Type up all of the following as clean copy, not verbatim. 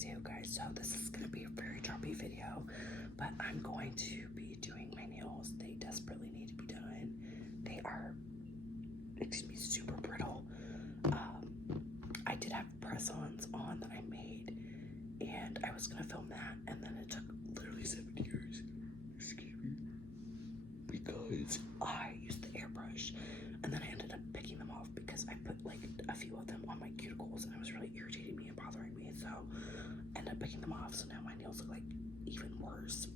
Annyeonghaseyo guys, so this is going to be a very choppy video, but I'm going to be doing my nails. They desperately need to be done. They are, excuse me, super brittle. I did have press-ons on that I made, and I was going to film that, and then it took literally 7 years, excuse me, because I used the airbrush, and then I ended up picking them off because I put like a few of them on my cuticles, and it was really irritating me and bothering me, so I ended up picking them off, so now my nails look like even worse.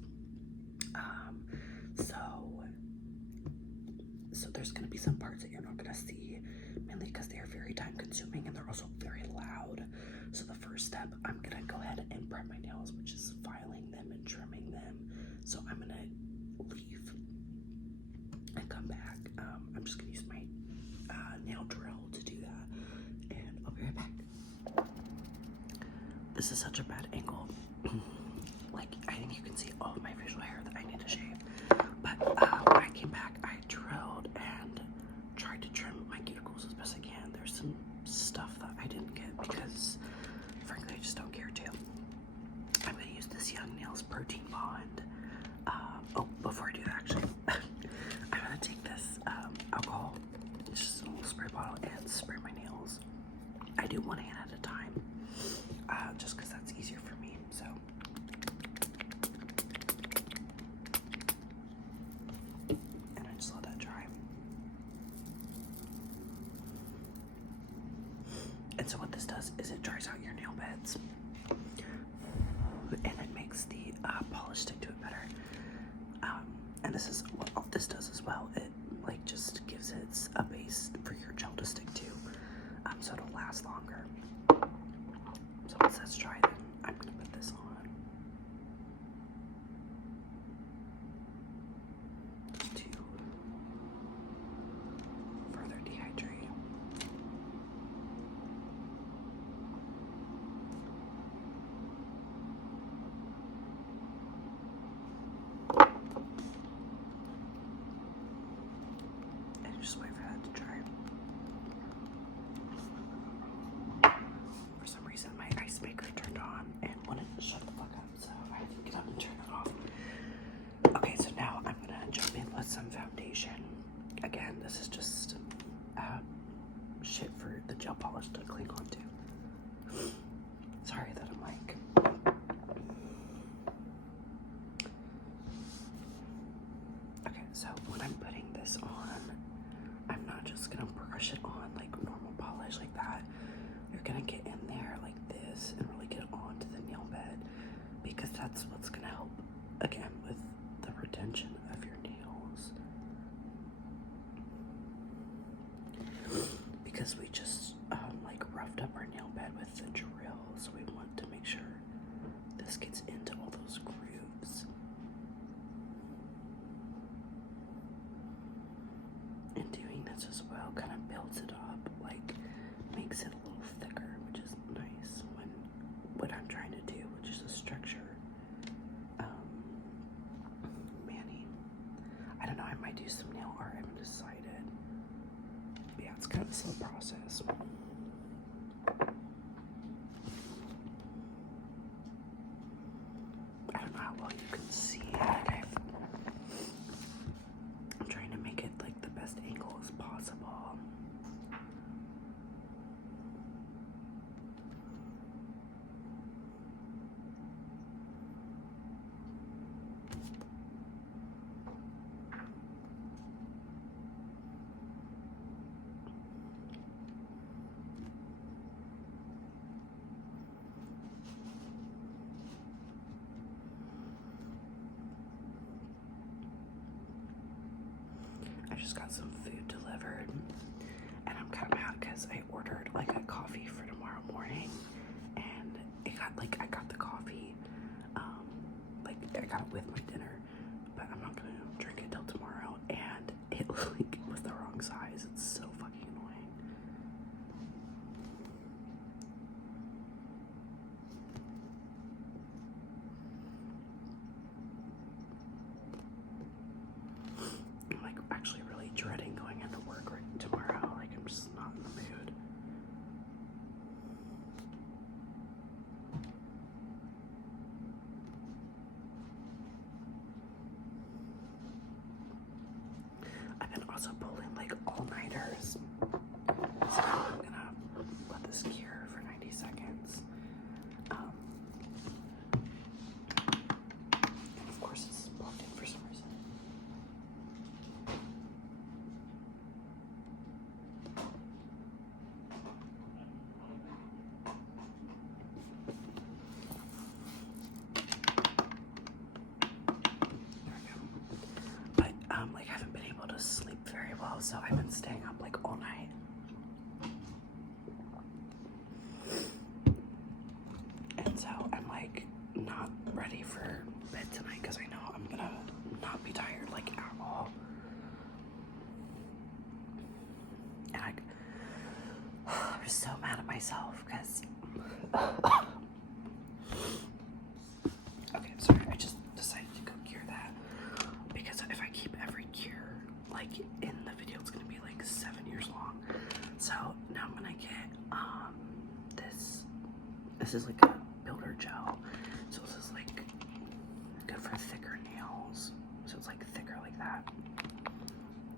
So there's going to be some parts that you're not going to see, mainly because they are very time consuming and they're also very loud. So the first step, I'm going to go ahead and prep my nails, which is filing them and trimming them. So I'm going to leave and come back. I'm just going to use my nail drill to do that, and I'll be right back. This is such a bad angle. Like, I think you can see all of my facial hair that I need to shave. But when I came back, I drilled and tried to trim my cuticles as best I can. There's some stuff that I didn't get because, frankly, I just don't care to. I'm going to use this Young Nails Protein Bond. Oh, before I do that, actually, I'm going to take this alcohol, it's just a little spray bottle, and spray my nails. I do one hand at a time, just because that's easier for me, so. And I just let that dry. And so what this does is it dries out your nail beds, and it makes the polish stick to it better. And this is what this does as well. It like just gives it a base for your gel to stick to, so it'll last longer. So once that's dry, then I'm gonna put this on to further dehydrate. And just wait for that to dry. For some reason, my ice maker turned on and wouldn't shut the fuck up, so I had to get up and turn it off. Okay, so now I'm gonna jump in with some foundation. Again, this is just shit for the gel polish to cling onto. Sorry that I'm like. Okay, so when I'm putting this on, I'm not just gonna brush it on like normal polish like that. You're gonna get in there like this and really get onto the nail bed, because that's what's gonna help, again, with the retention of your nails. Because we just like roughed up our nail bed with the drill, so we want to make sure this gets into all those grooves. And doing this as well kind of builds it up, like makes it a little thicker, which is nice when what I'm trying to do, which is a structure mani. I don't know, I might do some nail art, I haven't decided. But yeah, it's kind of a slow process. I don't know how well you can see it. I'm trying to make it like the best angle as possible. I just got some food delivered, and I'm kind of mad because I ordered like a coffee for tomorrow morning, and it got like, I got the coffee, like I got it with my dinner, but I'm not gonna drink it till tomorrow, and it like was the wrong size. It's so fucking annoying. I'm like actually really dreading going into work tomorrow. Like, I'm just not in the mood. to sleep very well, so I've been staying up like all night. And so I'm like not ready for bed tonight because I know I'm gonna not be tired like at all. And I'm so mad at myself because okay, sorry, I just decided to go cure that because if I keep every cure like in the video, it's gonna be like 7 years long. So now I'm gonna get this is like a builder gel. So this is like good for thicker nails. So it's like thicker like that.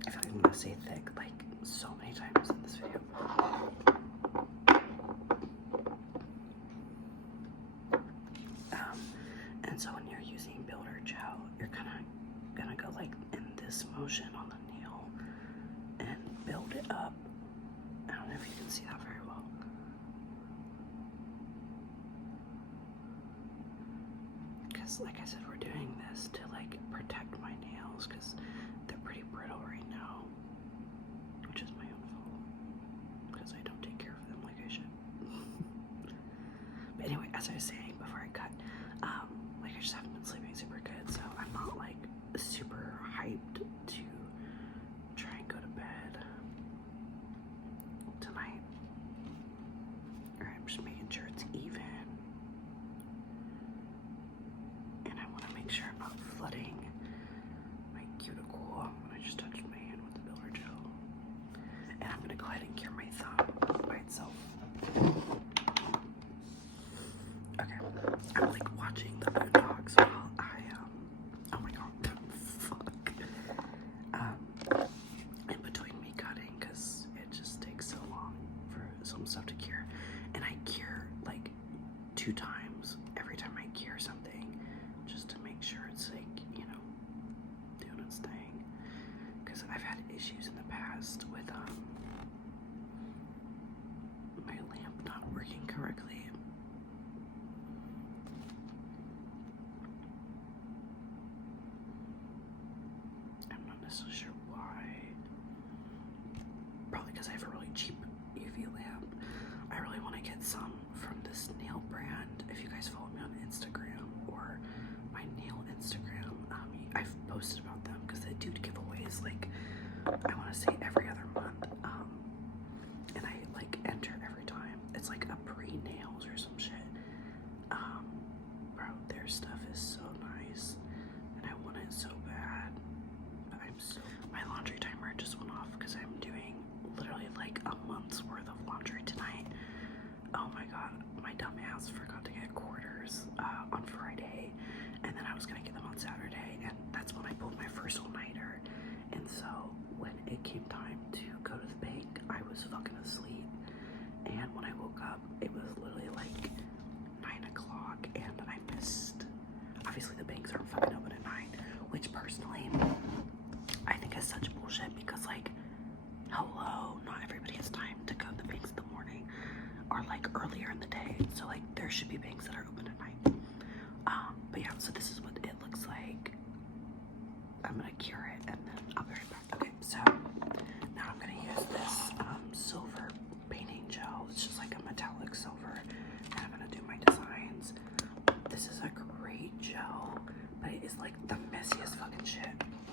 I feel like I'm gonna say thick like so many times in this video. And so when you're using builder gel, you're kind of gonna go like in this motion on the nail and build it up. I don't know if you can see that very well. Because like I said, we're doing this to like protect my nails because they're pretty brittle right now, which is my own fault because I don't take care of them like I should. But anyway, as I was saying before I cut, like I just haven't been sleeping super good, so I'm not like super hyped to try and go to bed tonight. Alright, I'm just making sure it's even. And I want to make sure I'm not flooding my cuticle when I just touched my hand with the builder gel. And I'm going to go ahead and cure my thumb by itself. Okay, I'm like watching the Boondocks while I, oh my god, fuck. In between me cutting, because it just takes so long for some stuff to cure. And I cure like 2 times every time I cure something, just to make sure it's like, you know, doing its thing. Because I've had issues in the past with, my lamp not working correctly. I'm not necessarily sure why. Probably because I have a really cheap UV lamp. I really want to get some from this nail brand. If you guys follow me on Instagram or my nail Instagram, I've posted about them because they do giveaways like I want to say every other month. And I like enter every time. It's like a pre-nails or some shit. Bro, their stuff is so nice and I want it so bad. My laundry timer just went off because I'm doing literally like a month's worth of laundry tonight. Oh my god, my dumb ass forgot to get quarters on Friday, and then I was gonna get them on Saturday, and that's when I pulled my first all-nighter. And so when it came time to go to the bank, I was fucking asleep, and when I woke up, it was literally like 9 o'clock, and I missed. Obviously, the banks aren't fucking open at 9, which personally I think is such bullshit because, like, hello, not everybody has time to go to the banks in the morning or like earlier in the day. So like there should be banks that are open at night. But yeah, so this is what it looks like. I'm gonna cure it and then I'll be right back. Okay, so now I'm gonna use this silver painting gel. It's just like a metallic silver, and I'm gonna do my designs. This is a great gel, but it is like the messiest fucking shit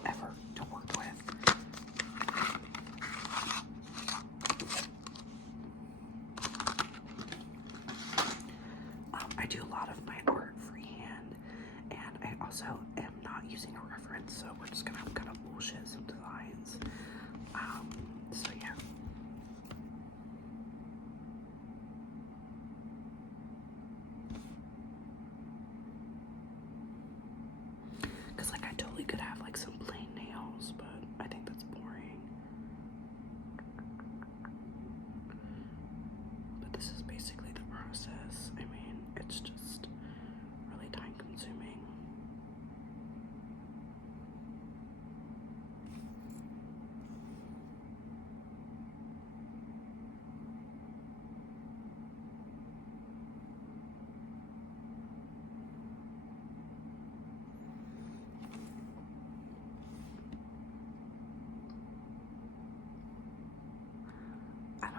ever to work with. I do a lot of my art freehand, and I also am not using a reference, so we're just gonna kind of bullshit some designs. So yeah. Cause like I totally could have like some plain nails, but I think that's boring. But this is basically the process. I mean, it's just really time consuming.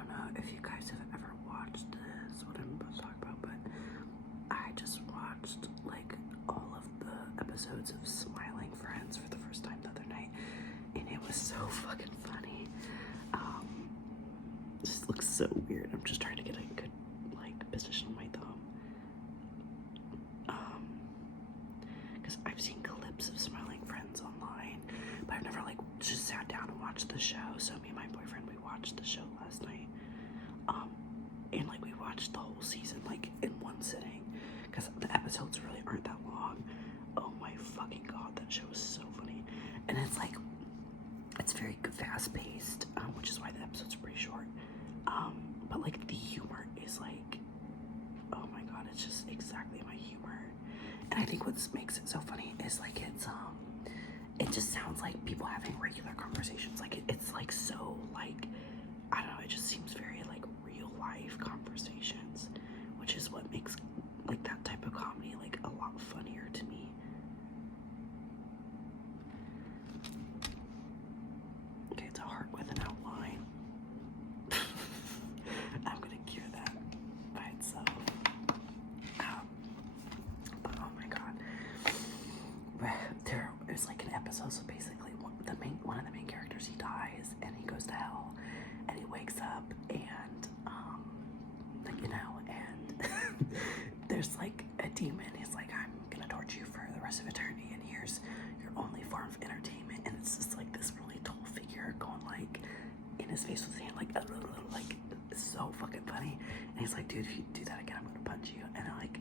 don't know if you guys have ever watched this, what I'm about to talk about, but I just watched like all of the episodes of Smiling Friends for the first time the other night, and it was so fucking funny. This looks so weird. I'm just trying to get a good like position on my thumb. Because I've seen clips of Smiling Friends online, but I've never like just sat down and watched the show. So me and my boyfriend, we watched the show last night. And like we watched the whole season like in one sitting, because the episodes really aren't that long. Oh my fucking god, that show was so funny. And it's like, it's very fast paced, which is why the episodes are pretty short. But like the humor is like, oh my god, it's just exactly my humor. And I think what makes it so funny is like it just sounds like people having regular conversations. Like it's like so like, I don't know, it just seems very like real life conversations, which is what makes like that type of comedy like a lot funnier to me. Okay, it's a heart with an outline. I'm gonna cure that by itself. But oh my god, there is like an episode. So basically, one of the main characters, he dies and he goes to hell, and he wakes up and like and there's like a demon. He's like, I'm gonna torture you for the rest of eternity, and here's your only form of entertainment. And it's just like this really tall figure going like in his face with his hand, like it's so fucking funny. And he's like, dude, if you do that again, I'm gonna punch you. And like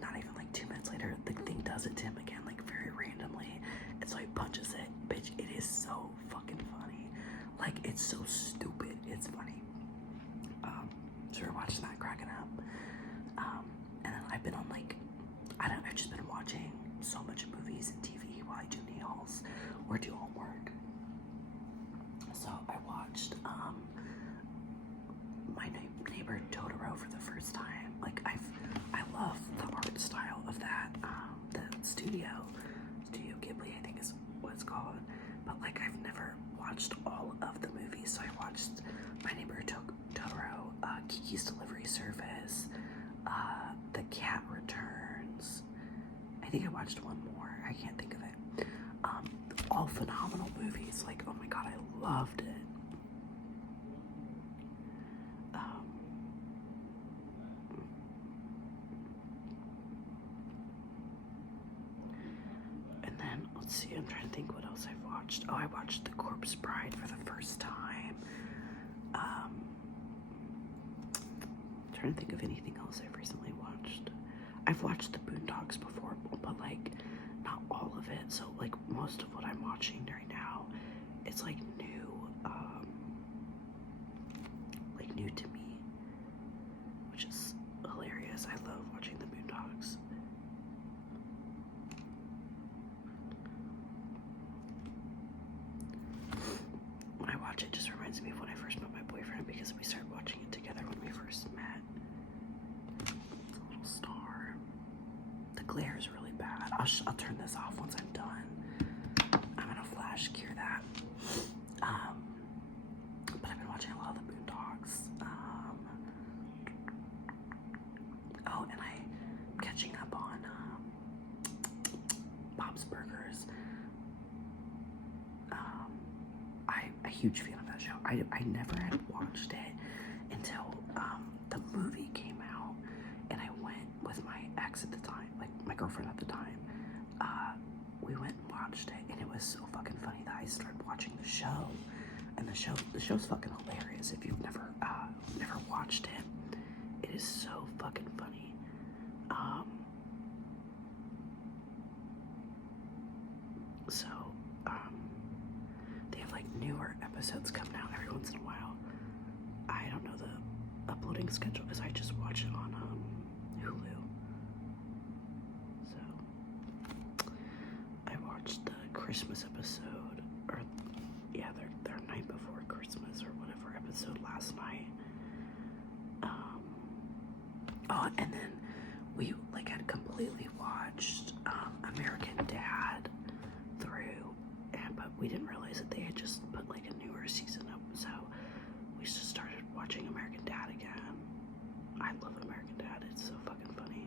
not even like 2 minutes later, the thing does it to him again, like very randomly. And so he punches it. Bitch, it is so fucking funny. Like, it's so stupid. It's funny. So we're watching that, cracking up. And then I've been on like, I've just been watching so much movies and TV while I do nails or do homework. So I watched My Neighbor Totoro for the first time. Like I love the art style of that. The Studio Ghibli, I think is what it's called. But like I've never watched all of the movies, so I watched My Neighbor Totoro, Kiki's Delivery Service, The Cat Returns. I think I watched one more. I can't think of it. All phenomenal movies. Like, oh my god, I loved it. And then let's see. I'm trying to think what else I've watched. Oh, I watched The Corpse Bride for the first time. Trying to think of anything else I've recently watched. I've watched The Boondocks before, but like not all of it. So like most of what I'm watching right now, it's like new to me, which is hilarious. I love watching The Boondocks. When I watch it, it just reminds me of when I first met my boyfriend, because we started watching it together when we first met. It's a little star. The glare is really bad. I'll turn this off once I'm done. I'm gonna flash cure that. But I've been watching a lot of The Boondocks. Oh, and I'm catching up on Bob's Burgers. I'm a huge fan of that show. I never had watched it until the movie came out, and I went with my ex at the time, like my girlfriend at the time. We went and watched it, and it was so fucking funny that I started watching the show. And the show's fucking hilarious. If you've never watched it, it is so fucking funny. They have like newer episodes coming out every once in a while. I don't know the uploading schedule because I just watch it on Hulu. So I watched the Christmas episode, or yeah, their night before Christmas or whatever episode last night. Oh, and then we like had completely watched American Dad through, but we didn't realize that they had just put like a newer season up, so we just started watching watching American Dad again. I love American Dad. It's so fucking funny.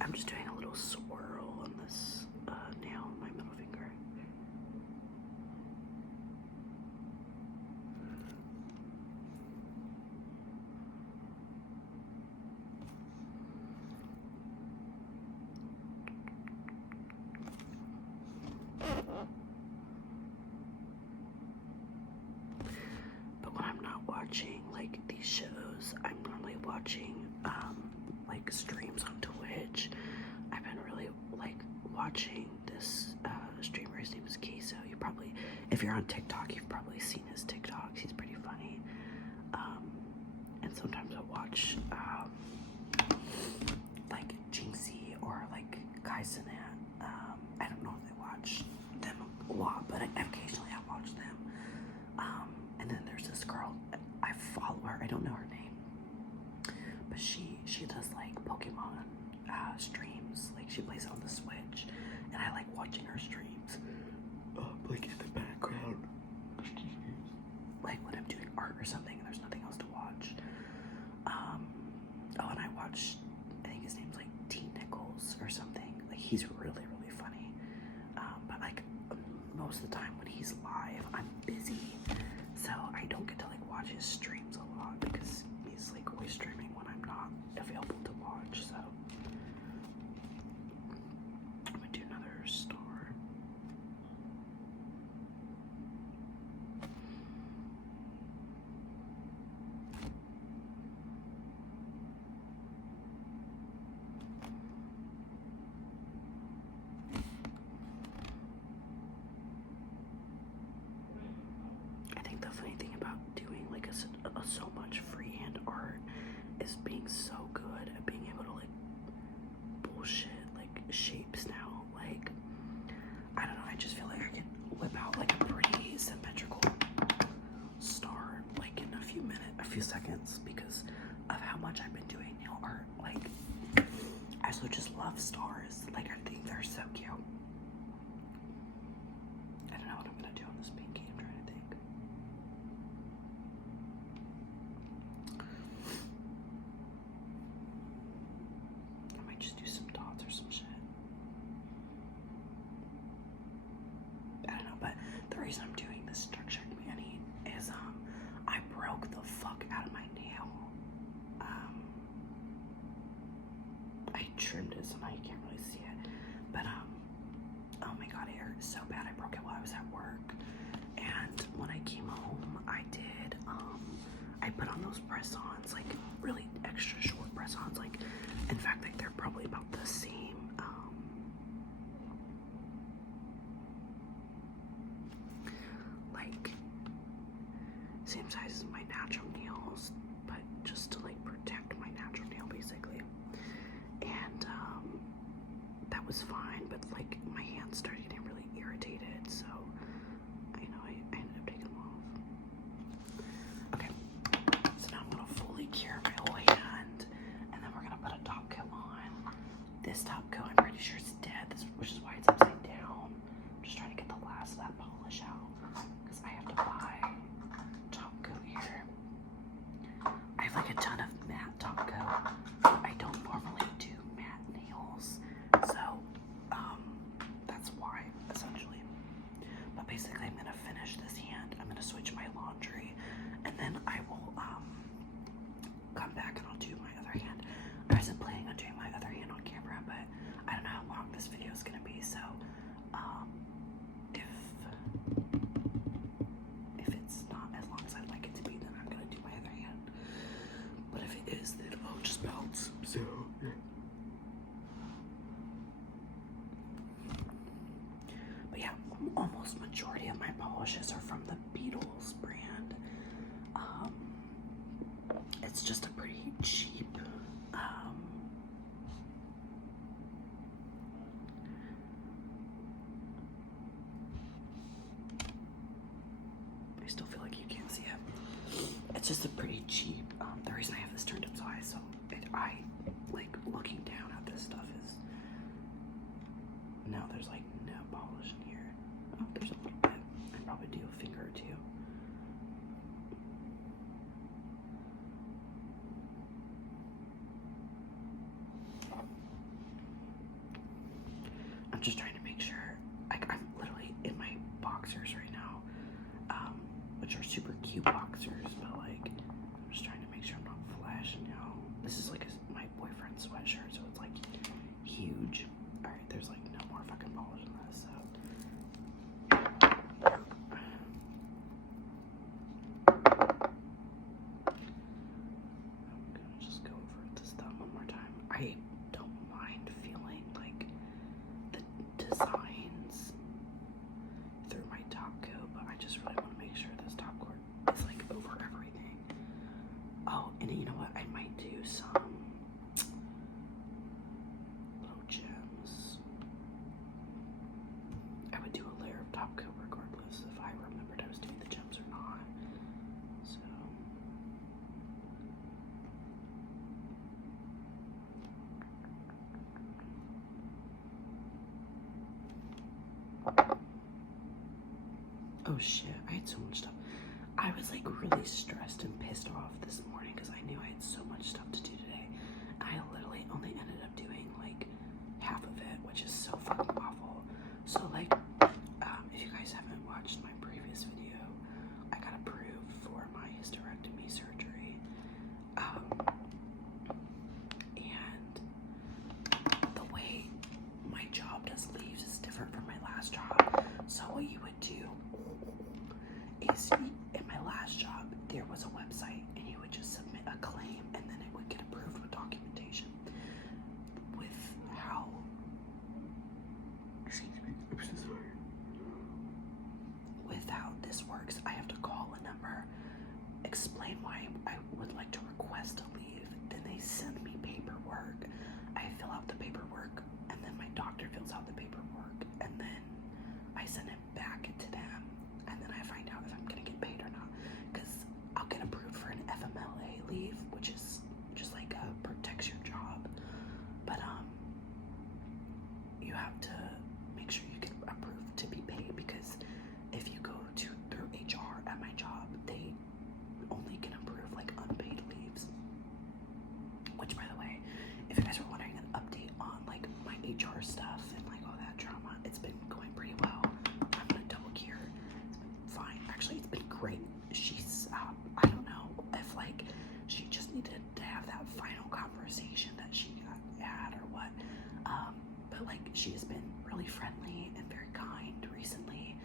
I'm just doing a little swirl on this nail on my middle finger. But when I'm not watching like these shows, I'm normally watching like streams on Twitch. I've been really like watching this streamer. His name is Queso. You probably, if you're on TikTok, you've probably seen his TikToks. He's pretty funny. And sometimes I watch like Jinxie or like Kaisenet. I don't know if I watch them a lot, but occasionally I watch them. And then there's this girl, I follow her. I don't know her name, but she does like Pokemon streams. Like she plays on the Switch, and I like watching her streams. Like in the background, like when I'm doing art or something, and there's nothing else to watch. Oh, and I watch, I think his name's like Tingles or something. Like he's really funny. But like most of the time when he's live, I'm busy, so I don't get to like watch his streams a lot because he's like always streaming when I'm not available to watch. So I'm gonna do another star. I think the funny thing about doing like so much freehand art is being so good at being able to like bullshit like shapes now. Like I don't know, I just feel like I can whip out like a pretty symmetrical star like in a few seconds because of how much I've been doing nail art. Like I also just love stars. Like I think they're so cute. I don't know what I'm gonna do on this pinky. I'm trying to think. I might just do some dots or some shit. I don't know, but the reason I'm doing this structured manning is I broke the fuck out of my nail. I trimmed it so now you can't really see it. But oh my god, it hurt so bad. I broke it while I was at work. And when I came home, I did I put on those press-ons, like really extra short press-ons, like in fact like they're probably about the same like same size as my natural nails, but just to like protect my natural nail basically. And that was fine, but like my hands started getting really irritated, so I ended up taking them off. Okay, so now I'm gonna fully cure my whole hand, and then we're gonna put a top coat on. This top coat, I'm pretty sure it's dead, which is why it's upside down. I'm just trying to get the last of that polish out, because I have to buy top coat here. I have like a ton of matte top coat. I don't normally do matte nails, so that's why essentially. But basically, I'm gonna finish this hand. I'm gonna switch my laundry, and then I will come back and I'll do my other hand. I wasn't planning on doing my other hand on camera, but I don't know how long this video is gonna be, so if it's not as long as I'd like it to be, then I'm gonna do my other hand. But if it is, then I'll just bounce. So but yeah, almost majority of my polishes are from the Beatles brand. It's just a pretty cheap I still feel like you can't see it. It's just a pretty cheap. The reason I have this turned up so high, so I like looking down at this stuff is, no, there's like no polish in here. Oh, there's a little bit. I'd probably do a finger or two. I'm just trying to make sure, like, I'm literally in my boxers right now, which are super cute boxers, but like, I'm just trying to make sure I'm not flashing out. This is like my boyfriend's sweatshirt, so it's like huge. All right, there's like no more fucking polish in this, so. I'm gonna just go over this thumb one more time. I don't mind feeling like the designs through my top coat, but I just really want to make sure this top coat is like over everything. Oh, and you know what? I might do some little gems. I would do a layer of top coat regardless if I remembered I was doing the gems or not. So. Oh shit, I had so much stuff. I was like really stressed and pissed off this morning because I knew I had so much stuff to do today. I literally only ended up doing like half of it, which is so fucking awful. So like, if you guys haven't watched my previous video, I got approved for my hysterectomy surgery. And the way my job does leaves is different from my last job. So what you would do is, in my last job, there was a website and you would just submit a claim and then it would get approved with documentation. With how, with how this works, I have to call a number, explain why I would like to request a leave, then they send me paperwork. I fill out the paperwork and then my doctor fills out the paperwork and then I send it back to them, and then I find out if I'm gonna get paid or not, because I'll get approved for an FMLA leave, which is just like protects your job, but you have to make sure you get approved to be paid, because if you go through HR at my job, they only can approve like unpaid leaves. Which, by the way, if you guys are wondering an update on like my HR stuff and like all that drama, it's been going pretty well. I'm gonna double gear. It's been fine. Actually, it's been great. She's, I don't know if like she just needed to have that final conversation that she had or what. But like she has been really friendly and very kind recently.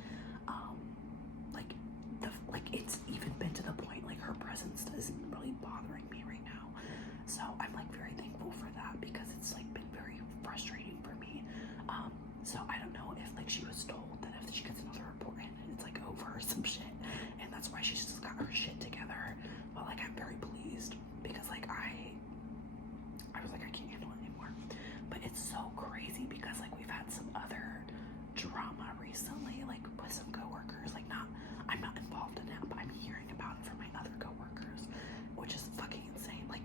Like it's even been to the point like her presence isn't really bothering me right now. So I'm like very thankful for that, because it's like been very frustrating for me. So I don't know if like she was told that if she gets another report in, it's like over or some shit, and that's why she's just got her shit together. But like I'm very pleased, because like I was like, I can't handle it anymore. But it's so crazy because like we've had some other drama recently, like with some coworkers. Like I'm not involved in it, but I'm hearing about it from my other coworkers, which is fucking insane. Like,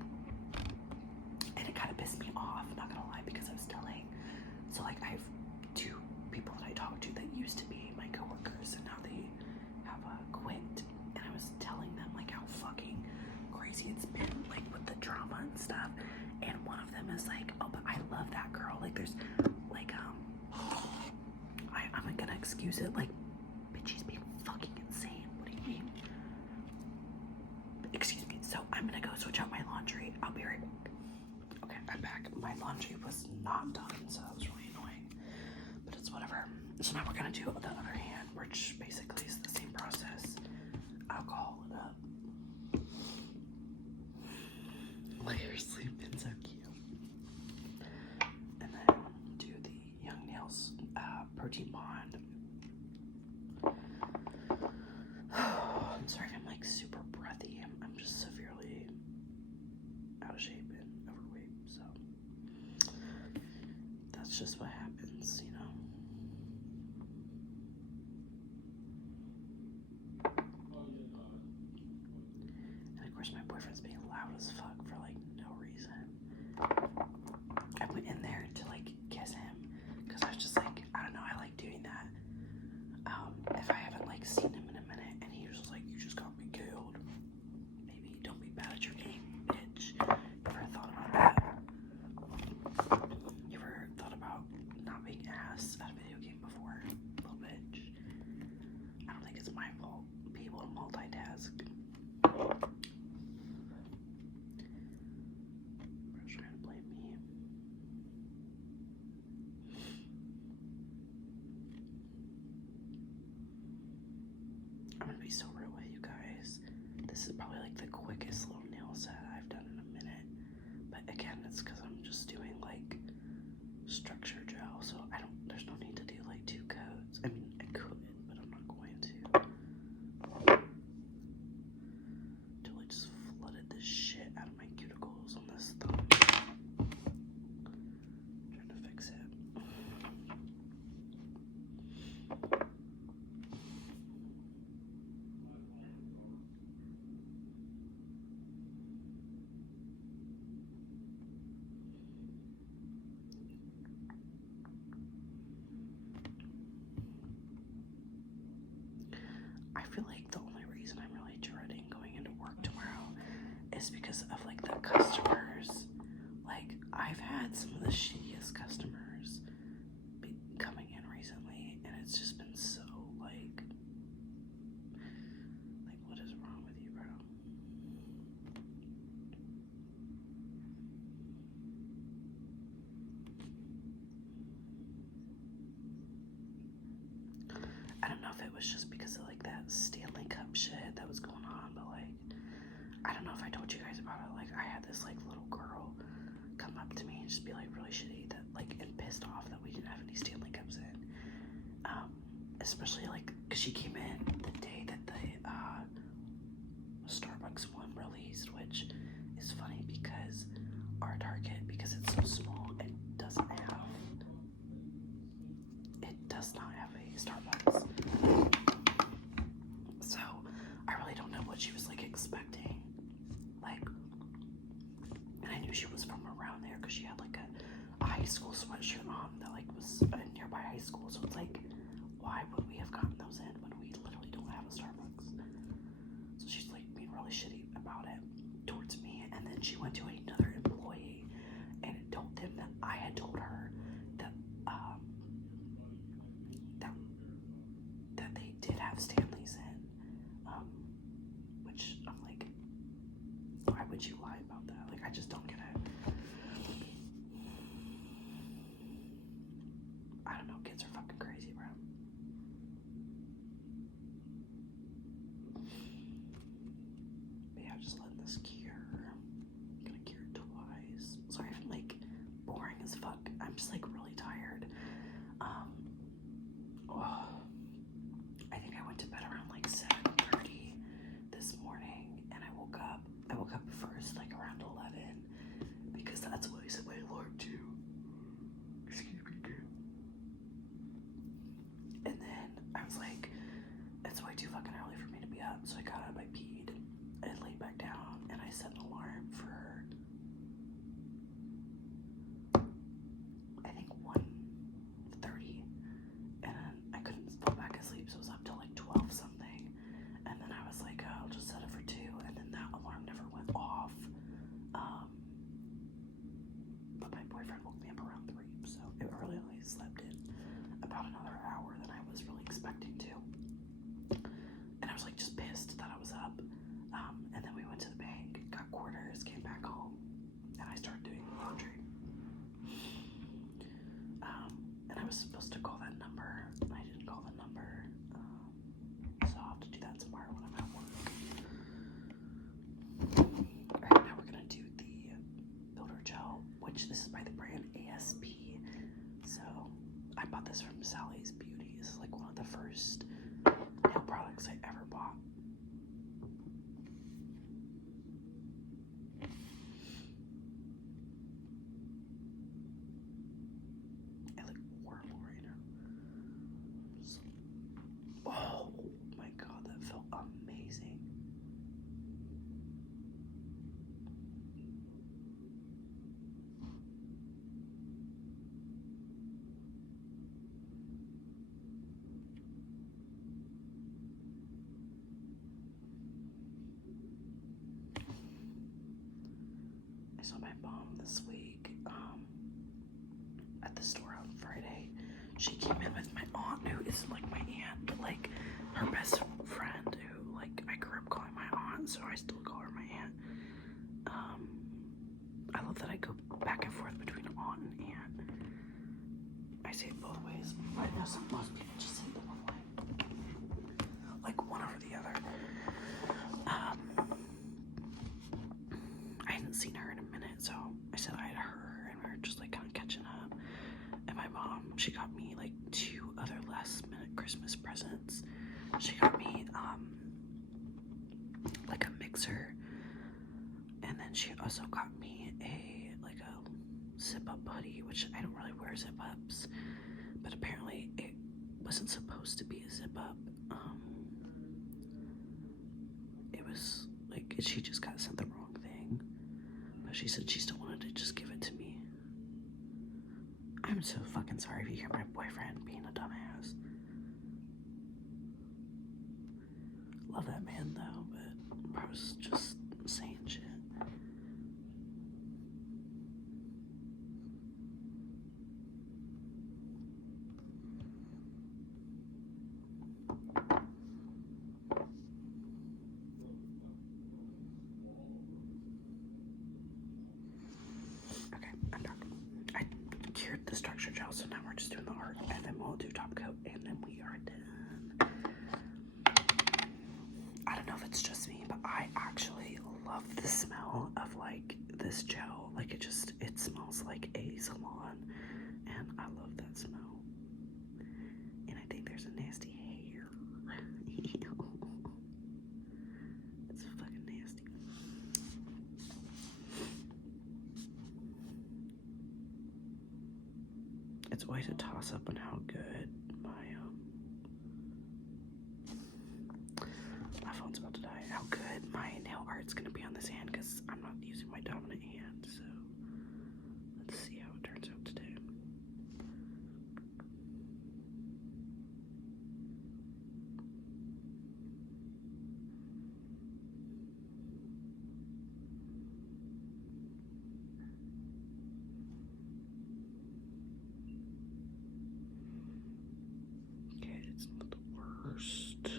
and it kind of pissed me off, not gonna lie, because I was telling. So like I have two people that I talk to that used to be my coworkers, and now they have quit. And I was telling them like how fucking crazy it's been, like with the drama and stuff. And one of them is like, oh, but I love that girl. Like there's like I'm gonna excuse it, like, bitch, she's being fucking insane. What do you mean? Excuse me. So I'm gonna go switch out my laundry. I'll be right back. Okay, I'm back. My laundry was not done, so that was really annoying. But it's whatever. So now we're gonna do the other hand, which basically is the same process. Alcohol it up. Like you're sleeping so cute. And then do the Young Nails protein bond. I'm sorry if I'm like super breathy. I'm just severely out of shape and overweight, so that's just what happens, you know. And of course my boyfriend's being loud as fuck for like no reason. desk. Bro's trying to blame me. I'm gonna be so real with you guys. This is probably like the quickest little nail set I've done in a minute. But again, it's because I'm just doing like structure gel, so there's no need to do like 2 coats. I mean, I could, but I'm not going to. Until I just flooded this shit out of my cuticles on this thumb. Trying to fix it. I feel like the only reason I'm really dreading going into work tomorrow is because of like the customers. Like, I've had some of the shittiest customers coming in recently, and it's just been so like what is wrong with you, bro? I don't know if it was just because of like that Stanley Cup shit that was going on, but like, I don't know if I told you guys about it. Like, I had this like little girl come up to me and just be like really shitty that like and pissed off that we didn't have any Stanley Cups in. Especially like because she came in the day that the Starbucks one released, which is funny because our Target, because it's so small, it does not have a Starbucks. So I really don't know what she was like expecting. Like, and I knew she was from around there because she had like a high school sweatshirt on that like was a nearby high school. So it's like, why would we have gotten those in when we literally don't have a Starbucks? So she's like being really shitty about it towards me. And then she went to another employee and told them that I had told her that that they did have Stanleys in. Which I'm like, why would you lie about that? Like, I just don't get it. I don't know, kids are fucking crazy, bro. But yeah, just letting this cure. I'm gonna cure it twice. Sorry if I'm like boring as fuck. I'm just like really tired. I think I went to bed around like 7:30 this morning, and I woke up first like around 11 because that's what I set my alarm to. Excuse me, dude. And then I was like, it's way too fucking early for me to be up, so I got up, I peed, and laid back down, and I set an alarm for I think 1:30, and I couldn't fall back asleep, so it was up till like 12 something. And then I was like, oh, I'll just set it for 2, and then that alarm never went off. But my boyfriend woke me up around 3, so it really only slept in about another hour than I was really expecting to. And I was like just pissed that I was up. And then we went to the bank, got quarters, came back home, and I started doing laundry. And I was supposed to call that number, and I didn't call the number. So I'll have to do that tomorrow when I'm at work. Alright, now we're gonna do the builder gel, which this is by the brand ASP. So I bought this from Sally's Beauty. This is like one of the first nail products I ever bought. I look horrible right now. Oh my god, that felt amazing. I saw my mom this week at the store on Friday. She came in with my aunt, who is like my aunt, but like her best friend, who like I grew up calling so I still call her my aunt. I love that I go back and forth between aunt and aunt. I say it both ways. I know most people just say it the one way, like one over the other. I hadn't seen her in a minute, so I said hi to her, and we were just like kind of catching up. And my mom, she got me like 2 other last-minute Christmas presents. She got me like a mixer, and then she also got me a zip-up hoodie, which I don't really wear zip-ups, but apparently it wasn't supposed to be a zip-up. It was like she just got sent the wrong thing, but she said she still wanted to just give it to me. I'm so fucking sorry if you hear my boyfriend being a dumbass. Love that man though, but I was just saying shit. Okay, I'm done. I cured the structure gel, so now we're just doing the art, and then we'll do top coat, and then we are done. I don't know if it's just me, but I actually love the smell of like this gel. Like it smells like a salon, and I love that smell. And I think there's a nasty hair. It's fucking nasty. It's always a toss up on how good my phone's about to die. How good my nail art's gonna be on this hand, because I'm not using my dominant hand. So let's see how it turns out today. Okay, it's not the worst.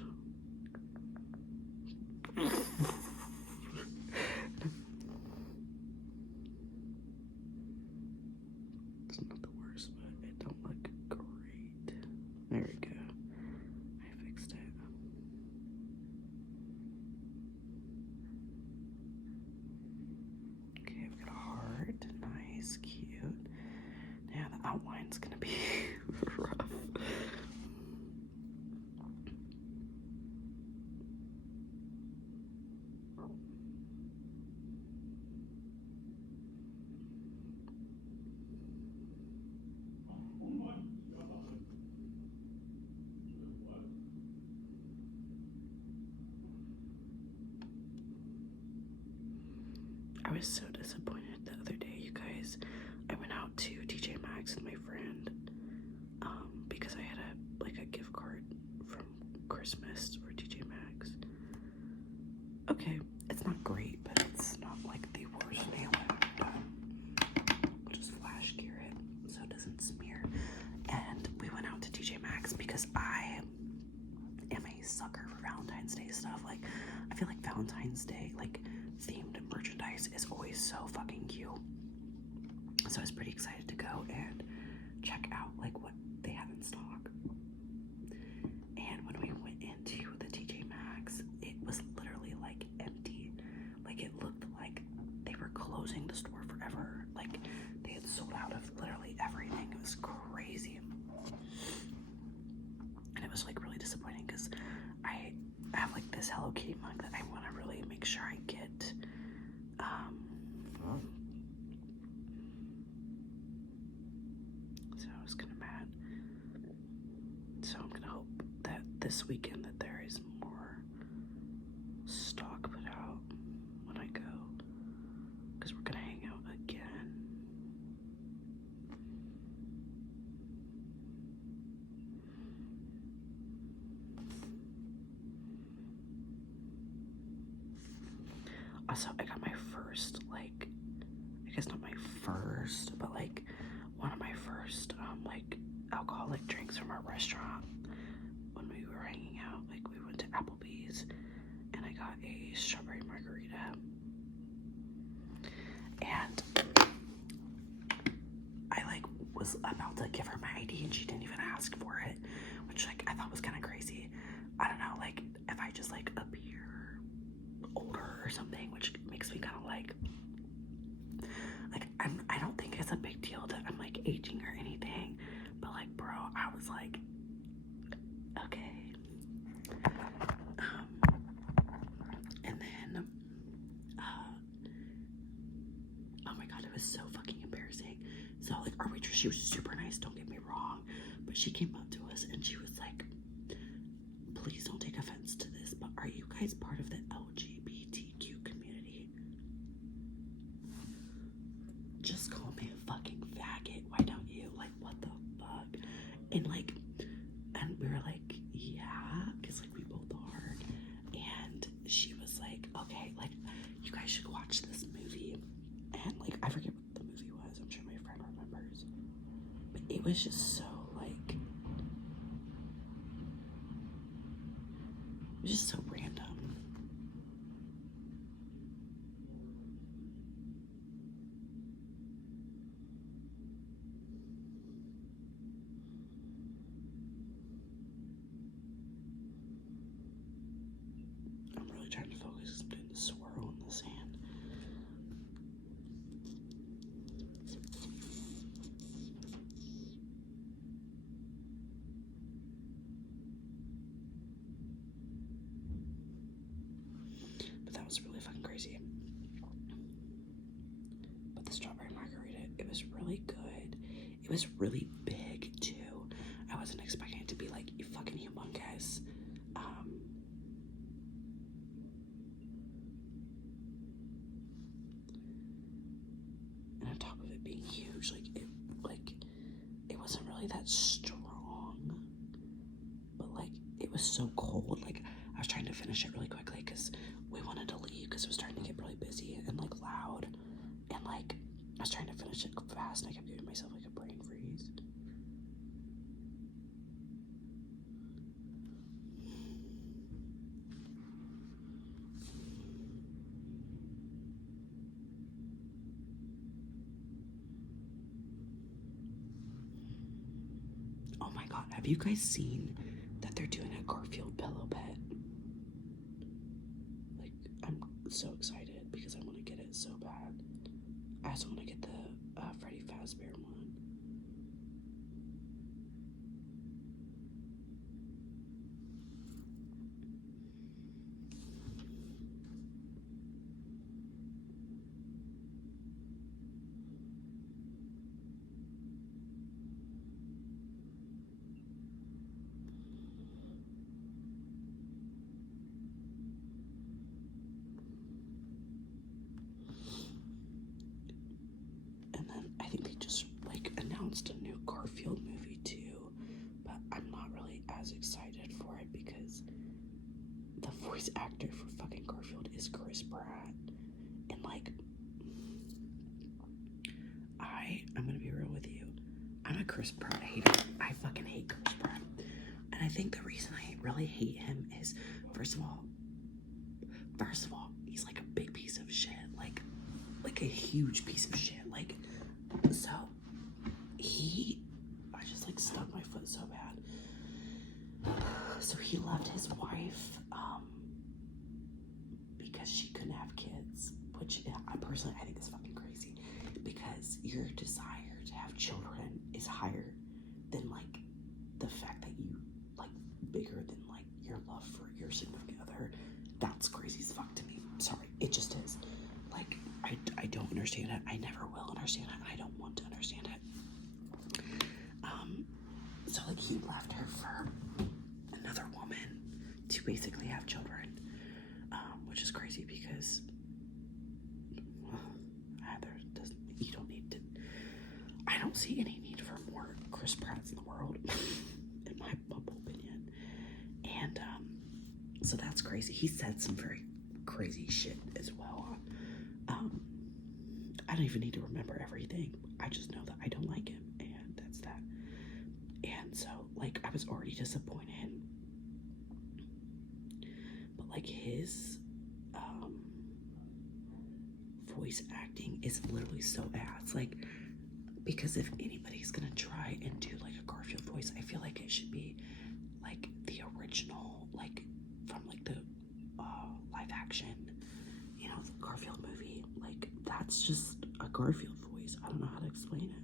It's not the worst, but it don't look great. There we go. I fixed it. Okay, we've got a heart. Nice, cute. Now the outline's gonna be rough. I was so disappointed the other day, you guys. I went out to TJ Maxx with my friend because I had a gift card from Christmas for TJ Maxx. Okay, it's not great, but it's not like the worst nail I've ever done. We'll just flash gear it so it doesn't smear. And we went out to TJ Maxx because I am a sucker for Valentine's Day stuff. Like, I feel like Valentine's Day, like, themed merchandise is always so fucking cute. So I was pretty excited to go and check out like what they have in stock. And when we went into the TJ Maxx, it was literally like empty. Like it looked like they were closing the store forever. Like they had sold out of literally everything. It was crazy. And it was like really disappointing because I have like this Hello Kitty mug that I want to really make sure I get. So I was kind of mad. So I'm gonna hope that this weekend that there is more stock put out when I go, because we're gonna hang out again. Also, I got my first, like, I guess not my first, but like one of my first like alcoholic drinks from our restaurant when we were hanging out. Like we went to Applebee's and I got a strawberry margarita. And I like was about to give her my ID and she didn't even ask for it, which like I thought was kind of crazy. I don't know, like if I just like appear older or something, which makes me kind of like I don't think it's a big deal that I'm like aging or anything, but like bro, I was like, okay. And then oh my god, it was so fucking embarrassing. So like our waitress, she was super nice, don't get me wrong, but she came up to us and she was like, please don't take offense to this, but are you guys part of the LGBTQ community? Just call me a fucking faggot, why don't you? Like, what the fuck? And like, and we were like, yeah, because like we both are. And she was like, okay, like you guys should watch this movie. And like I forget what the movie was, I'm sure my friend remembers, but it was just so like, it was just so random. I'm really trying to focus. I'm doing the swirl in the sand. But that was really fucking crazy. But the strawberry margarita, it was really good. It was really big too. I wasn't expecting it to be like fucking humongous. And on top of it being huge, it wasn't really that strong, but like it was so cold. Like I was trying to finish it really quickly because we wanted to leave because it was starting to get really busy and like loud, and like I was trying to finish it fast and I kept giving myself like a brain freeze. Oh my god, have you guys seen that they're doing a Garfield pillow pet? Like, I'm so excited because I want to get it so bad. I also want to get the Freddy Fazbear one. And then I think they just like announced a new Garfield movie too, but I'm not really as excited for it because the voice actor for fucking Garfield is Chris Pratt, and like I'm gonna be real with you, I'm a Chris Pratt hater. I fucking hate Chris Pratt, and I think the reason I really hate him is first of all he's like a big piece of shit, like a huge piece of shit. Like, so I just like stuck my foot so bad. So he left his wife because she couldn't have kids, which I personally I think is fucking crazy, because your desire to have children is higher than like the fact that you like bigger than like your love for your significant other. That's crazy as fuck to me. Sorry, it just is. Like, I don't understand it. I never will understand it. I don't want to understand it. So like he left her for another woman to basically have children, which is crazy because you don't need to. I don't see any need for more Chris Pratts in the world, in my humble opinion. And so that's crazy. He said some very crazy shit as well. I don't even need to remember everything. I just know that I don't like him, and that's that. And so, I was already disappointed, but his voice acting is literally so ass. Like, because if anybody's gonna try and do like a Garfield voice, I feel like it should be like the original, like from like the live action, you know, the Garfield movie. Like, that's just a Garfield voice. I don't know how to explain it.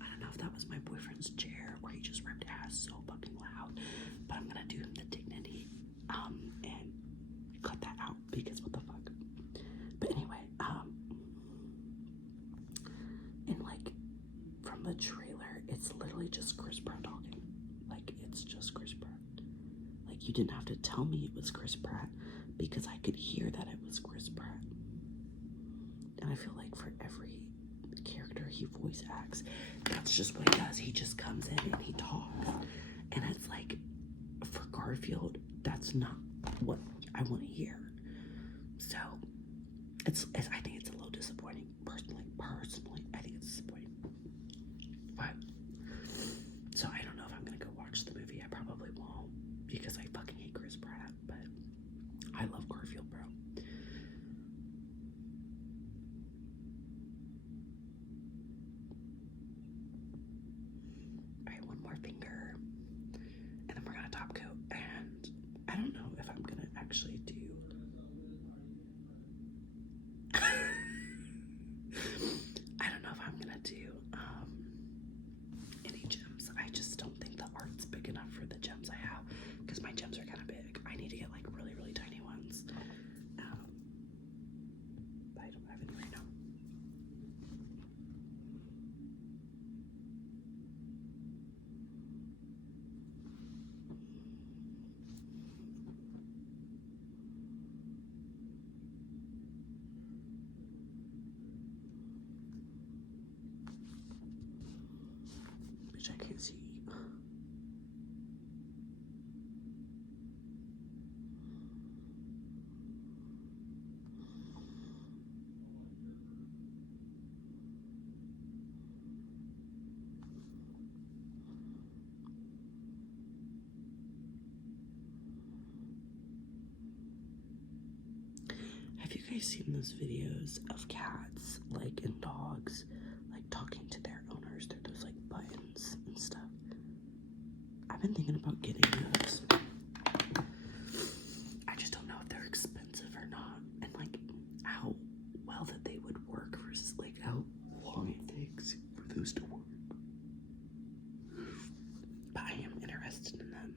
I don't know if that was my boyfriend's chair or he just ripped ass so fucking loud, but I'm gonna do him the dignity and cut that out because what the fuck. But anyway, and like from the trailer, it's literally just Chris Pratt talking. Like, it's just Chris Pratt. Like, you didn't have to tell me it was Chris Pratt because I could hear that it was Chris Pratt. And I feel like for every character he voice acts, that's just what he does. He just comes in and he talks. And it's like, for Garfield, that's not what I want to hear. So, I think it's a little disappointing. Personally, I think it's disappointing. But, so I don't know if I'm going to go watch the movie. I probably won't because I fucking hate Chris Pratt. But I love Garfield, bro. Alright, one more finger. And then we're gonna top coat. And I don't know if I'm gonna actually do I don't know if I'm gonna do any gems. I just don't think the art's big enough for the gems I have because my gems are kind of big. I need to get like really, really tiny ones. But I don't have any right now. Which I can't see. Have you guys seen those videos of cats, like, and dogs, like, talking to their owners? They're those, like, buttons and stuff. I've been thinking about getting those. I just don't know if they're expensive or not, and, like, how well that they would work versus, like, how long it takes for those to work. But I am interested in them.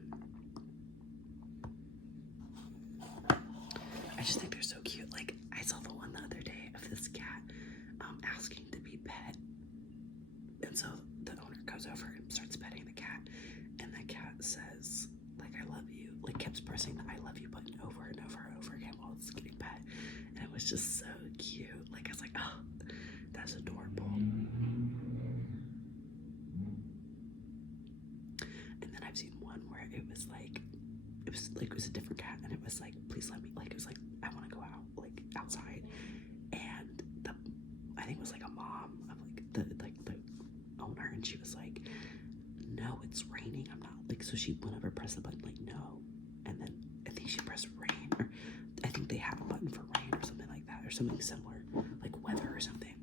I just think they're so cute. Like, I saw the one the other day of this cat asking to be pet. And so the owner goes over and starts petting the cat. And the cat says, like, I love you. Like, kept pressing the I love you button over and over and over again while it's getting pet. And it was just so cute. Like, I was like, oh, that's adorable. And then I've seen one where it was a different cat, and it was like, please let me, like, it was like, I want to go out, like, outside, and I think it was like a mom of the owner, and she was like, no, it's raining, I'm not, like, so she went over, pressed the button, like, no, and then I think she pressed rain, or I think they have a button for rain or something like that, or something similar, like weather or something.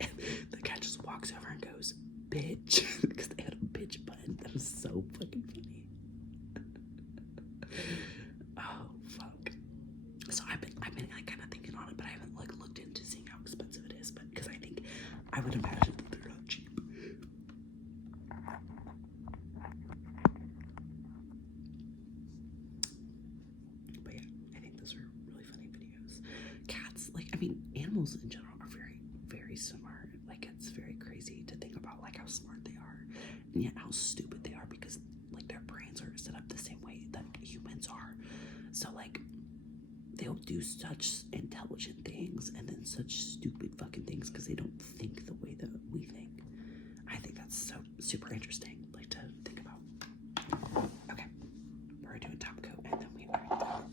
And the cat just walks over and goes, bitch, because they had a bitch button. That was so fucking funny. Oh, fuck. So I've been like kind of thinking on it, but I haven't like looked into seeing how expensive it is, but because I would imagine that they're not cheap. But yeah, I think those are really funny videos. Cats, like, I mean, animals in general are very, very smart. Like, it's very crazy to think about like how smart they are, and yet how stupid they are, because like their brains are set up the same way that humans are. So like they'll do such intelligent things and then such stupid fucking things because they don't think the way that we think. I think that's so super interesting, like, to think about. Okay, we're doing top coat and then we are done.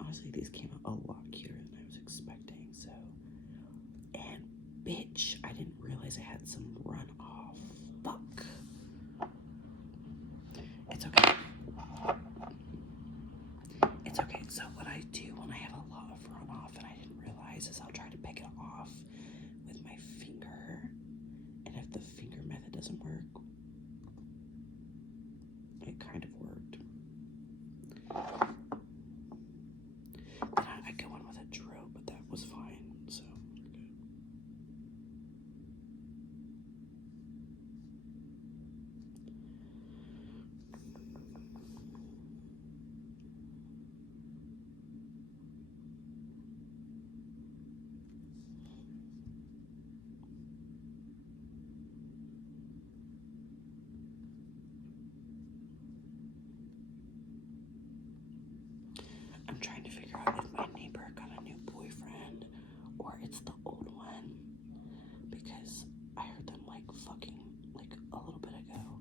Honestly, these came out a lot cuter than I was expecting, so. And bitch, I didn't realize I had some runoff. Fuck. It's okay. It's okay. So what I do when I have a lot of runoff and I didn't realize is I'll try to pick it off with my finger. And if the finger method doesn't work, it kind of worked. Then I go in with a drill, but that was fine. So good. I'm trying to figure out if my neighbor got a new boyfriend or it's the old one, because I heard them like fucking like a little bit ago,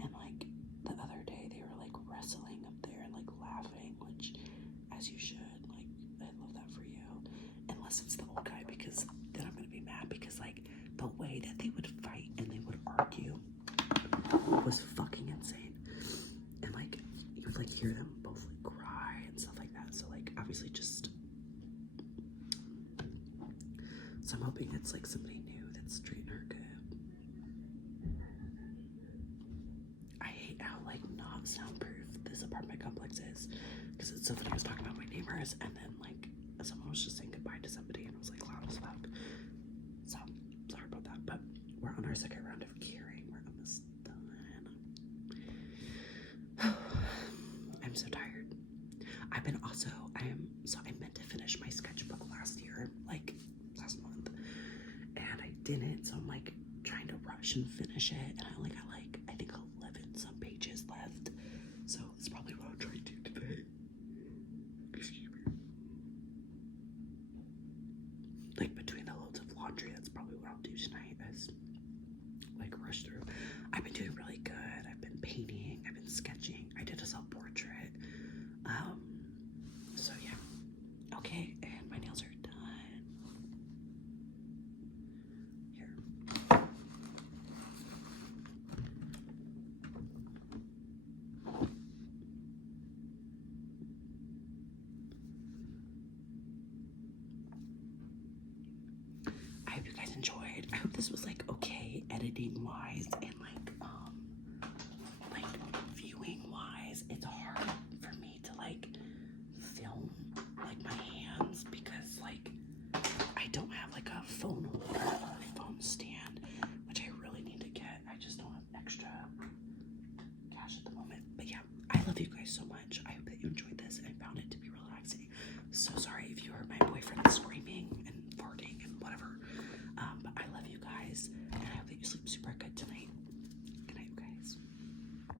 and like the other day they were like wrestling up there and like laughing, which as you should, like I love that for you, unless it's the old guy, because then I'm gonna be mad, because like the way that they would fight and they would argue was fucking insane, and like you would like hear them both like cry and stuff like that. So like obviously just, so I'm hoping it's like somebody new that's treating her good. I hate how like not soundproof this apartment complex is, because it's so funny. I was talking about my neighbors and then like someone was just saying goodbye to somebody and it was like loud as fuck. So sorry about that, but we're on our second round of curing. We're almost done. I'm so tired. I meant to finish my sketchbook last year, like last month, and I didn't, so I'm like trying to rush and finish it, and I only got like, I think 11 some pages left, so that's probably what I'll try to do today. Excuse me. Like between the loads of laundry, that's probably what I'll do tonight, is like rush through. I've been doing really good. I've been painting, I've been sketching, I did a self-portrait. So yeah. Okay, and my nails are done. Here. I hope you guys enjoyed. I hope this was like okay editing wise and like